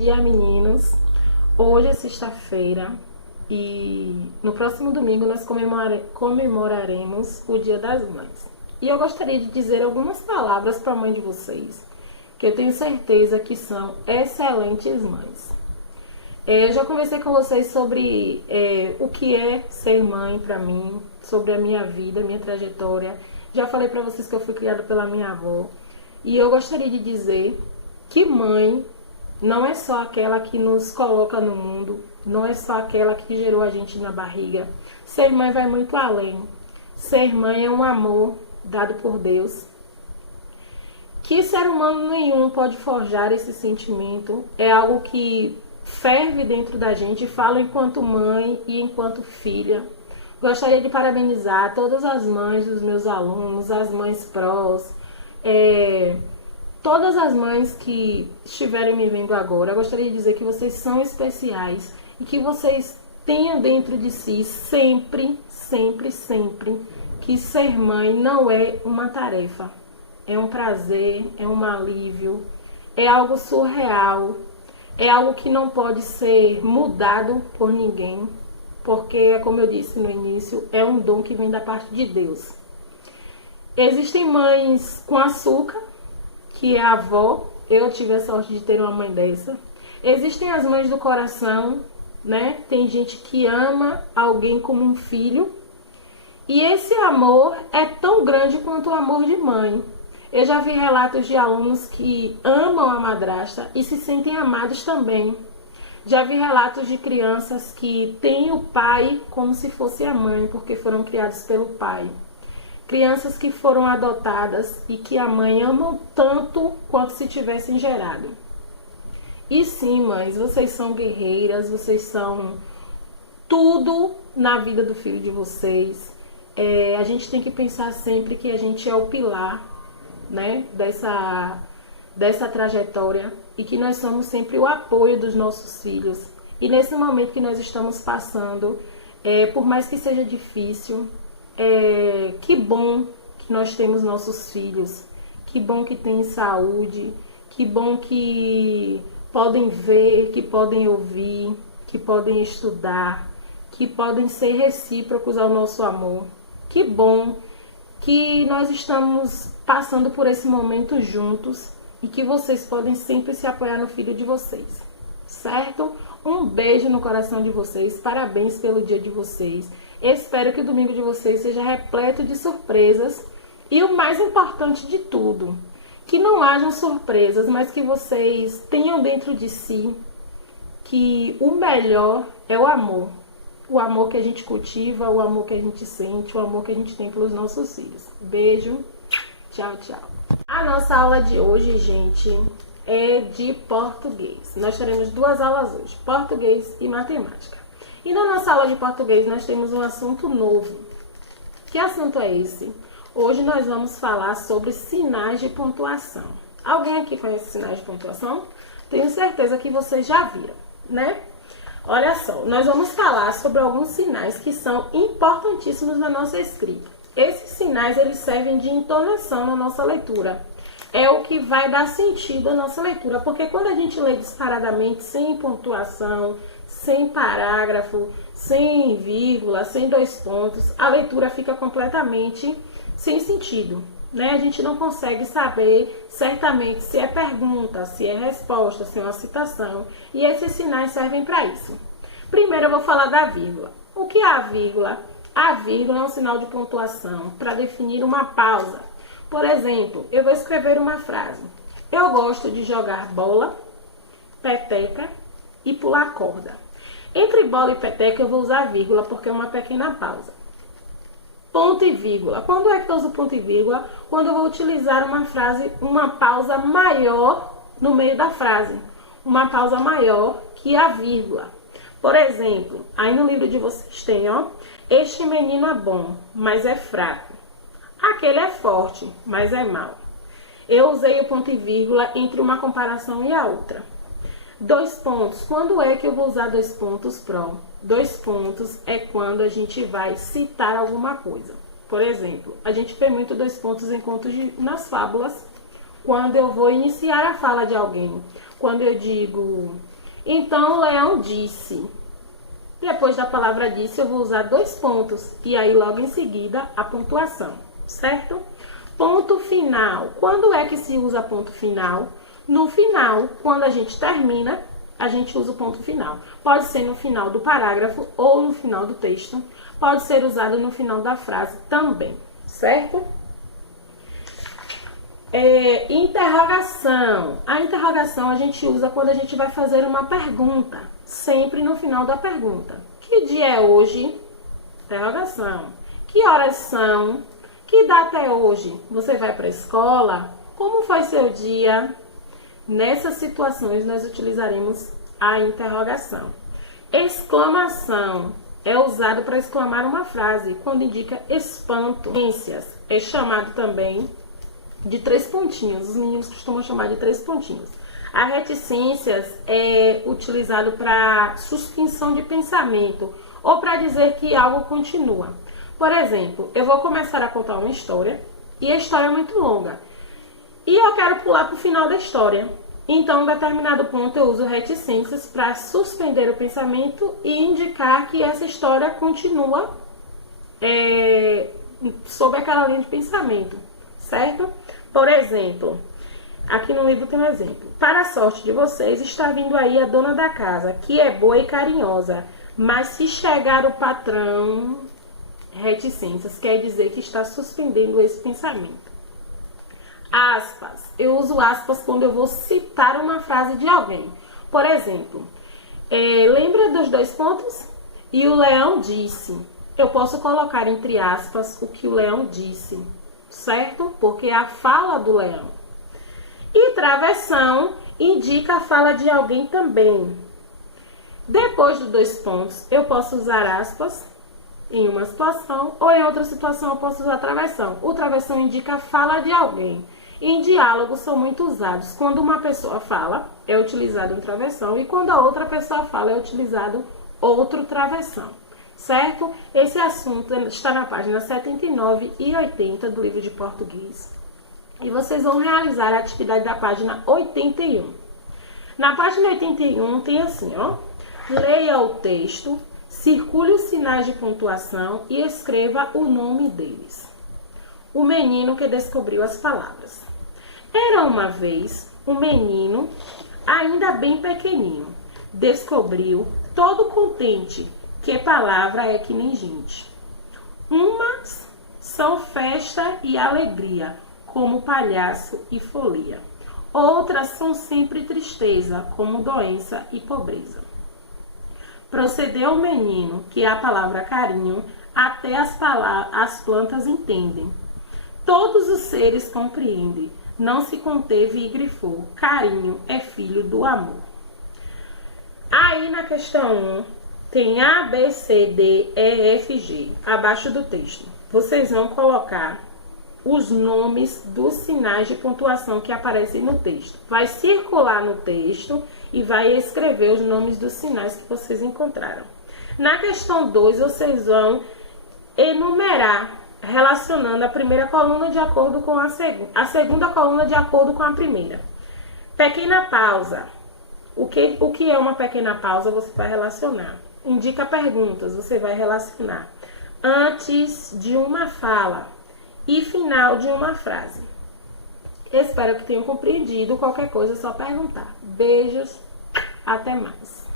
Dia, meninos. Hoje é sexta-feira e no próximo domingo nós comemoraremos o Dia das Mães. E eu gostaria de dizer algumas palavras para a mãe de vocês, que eu tenho certeza que são excelentes mães. Eu já conversei com vocês sobre o que é ser mãe para mim, sobre a minha vida, minha trajetória. Já falei para vocês que eu fui criada pela minha avó. E eu gostaria de dizer que mãe não é só aquela que nos coloca no mundo, não é só aquela que gerou a gente na barriga. Ser mãe vai muito além. Ser mãe é um amor dado por Deus. Que ser humano nenhum pode forjar esse sentimento. É algo que ferve dentro da gente. Falo enquanto mãe e enquanto filha. Gostaria de parabenizar todas as mães dos meus alunos, as mães prós, todas as mães que estiverem me vendo agora. Eu gostaria de dizer que vocês são especiais e que vocês tenham dentro de si sempre, sempre, sempre que ser mãe não é uma tarefa. É um prazer, é um alívio, é algo surreal, é algo que não pode ser mudado por ninguém, porque, como eu disse no início, é um dom que vem da parte de Deus. Existem mães com açúcar, que é a avó. Eu tive a sorte de ter uma mãe dessa. Existem as mães do coração, né? Tem gente que ama alguém como um filho. E esse amor é tão grande quanto o amor de mãe. Eu já vi relatos de alunos que amam a madrasta e se sentem amados também. Já vi relatos de crianças que têm o pai como se fosse a mãe, porque foram criados pelo pai. Crianças que foram adotadas e que a mãe amam tanto quanto se tivessem gerado. E sim, mães, vocês são guerreiras, vocês são tudo na vida do filho de vocês. A gente tem que pensar sempre que a gente é o pilar, né, dessa trajetória e que nós somos sempre o apoio dos nossos filhos. E nesse momento que nós estamos passando, por mais que seja difícil, que bom que nós temos nossos filhos, que bom que têm saúde, que bom que podem ver, que podem ouvir, que podem estudar, que podem ser recíprocos ao nosso amor. Que bom que nós estamos passando por esse momento juntos e que vocês podem sempre se apoiar no filho de vocês, certo? Um beijo no coração de vocês, parabéns pelo dia de vocês. Espero que o domingo de vocês seja repleto de surpresas e o mais importante de tudo, que não hajam surpresas, mas que vocês tenham dentro de si que o melhor é o amor. O amor que a gente cultiva, o amor que a gente sente, o amor que a gente tem pelos nossos filhos. Beijo, tchau, tchau. A nossa aula de hoje, gente, é de português. Nós teremos duas aulas hoje, português e matemática. E na nossa aula de português nós temos um assunto novo. Que assunto é esse? Hoje nós vamos falar sobre sinais de pontuação. Alguém aqui conhece sinais de pontuação? Tenho certeza que vocês já viram, né? Olha só, nós vamos falar sobre alguns sinais que são importantíssimos na nossa escrita. Esses sinais, eles servem de entonação na nossa leitura. É o que vai dar sentido à nossa leitura, porque quando a gente lê disparadamente, sem pontuação, sem parágrafo, sem vírgula, sem dois pontos, a leitura fica completamente sem sentido, né? A gente não consegue saber certamente se é pergunta, se é resposta, se é uma citação, e esses sinais servem para isso. Primeiro eu vou falar da vírgula. O que é a vírgula? A vírgula é um sinal de pontuação para definir uma pausa. Por exemplo, eu vou escrever uma frase. Eu gosto de jogar bola, peteca e pular corda. Entre bola e peteca eu vou usar vírgula porque é uma pequena pausa. Ponto e vírgula. Quando é que eu uso ponto e vírgula? Quando eu vou utilizar uma frase, uma pausa maior no meio da frase. Uma pausa maior que a vírgula. Por exemplo, aí no livro de vocês tem, ó. Este menino é bom, mas é fraco. Aquele é forte, mas é mau. Eu usei o ponto e vírgula entre uma comparação e a outra. Dois pontos. Quando é que eu vou usar dois pontos, Pro? Dois pontos é quando a gente vai citar alguma coisa. Por exemplo, a gente vê muito dois pontos em contos nas fábulas, quando eu vou iniciar a fala de alguém. quando eu digo, então o leão disse. Depois da palavra disse, eu vou usar 2 pontos. E aí, logo em seguida, a pontuação, certo? Ponto final. Quando é que se usa ponto final? No final, quando a gente termina, a gente usa o ponto final. Pode ser no final do parágrafo ou no final do texto. Pode ser usado no final da frase também, certo? Interrogação. A interrogação a gente usa quando a gente vai fazer uma pergunta. Sempre no final da pergunta. Que dia é hoje? Interrogação. Que horas são? Que data é hoje? Você vai para a escola? Como foi seu dia? Nessas situações nós utilizaremos a interrogação. Exclamação. É usado para exclamar uma frase, quando indica espanto. É chamado também de 3 pontinhos. Os meninos costumam chamar de 3 pontinhos. A reticências é utilizado para suspensão de pensamento ou para dizer que algo continua. Por exemplo, eu vou começar a contar uma história e a história é muito longa. E eu quero pular para o final da história. Então, em determinado ponto, eu uso reticências para suspender o pensamento e indicar que essa história continua sob aquela linha de pensamento, certo? Por exemplo, aqui no livro tem um exemplo. Para a sorte de vocês, está vindo aí a dona da casa, que é boa e carinhosa. Mas se chegar o patrão, reticências, quer dizer que está suspendendo esse pensamento. Aspas. Eu uso aspas quando eu vou citar uma frase de alguém. Por exemplo, lembra dos 2 pontos? E o leão disse. Eu posso colocar entre aspas o que o leão disse, certo? Porque é a fala do leão. E travessão indica a fala de alguém também. Depois dos 2 pontos, eu posso usar aspas em uma situação ou em outra situação eu posso usar travessão. O travessão indica a fala de alguém. Em diálogo são muito usados. Quando uma pessoa fala, é utilizado um travessão e quando a outra pessoa fala, é utilizado outro travessão. Certo? Esse assunto está na página 79 e 80 do livro de português. E vocês vão realizar a atividade da página 81. Na página 81 tem assim, ó. Leia o texto, circule os sinais de pontuação e escreva o nome deles. O menino que descobriu as palavras. Era uma vez um menino, ainda bem pequenino, descobriu, todo contente, que palavra é que nem gente. Umas são festa e alegria, como palhaço e folia. Outras são sempre tristeza, como doença e pobreza. Procedeu o menino, que a palavra carinho, até as plantas entendem. Todos os seres compreendem. Não se conteve e grifou. Carinho é filho do amor. Aí na questão 1, tem A, B, C, D, E, F, G, abaixo do texto. Vocês vão colocar os nomes dos sinais de pontuação que aparecem no texto. Vai circular no texto e vai escrever os nomes dos sinais que vocês encontraram. Na questão 2, vocês vão enumerar, relacionando a primeira coluna de acordo com a segunda coluna de acordo com a primeira. Pequena pausa. O que é uma pequena pausa, você vai relacionar. Indica perguntas, você vai relacionar. Antes de uma fala e final de uma frase. Espero que tenham compreendido. Qualquer coisa é só perguntar. Beijos, até mais.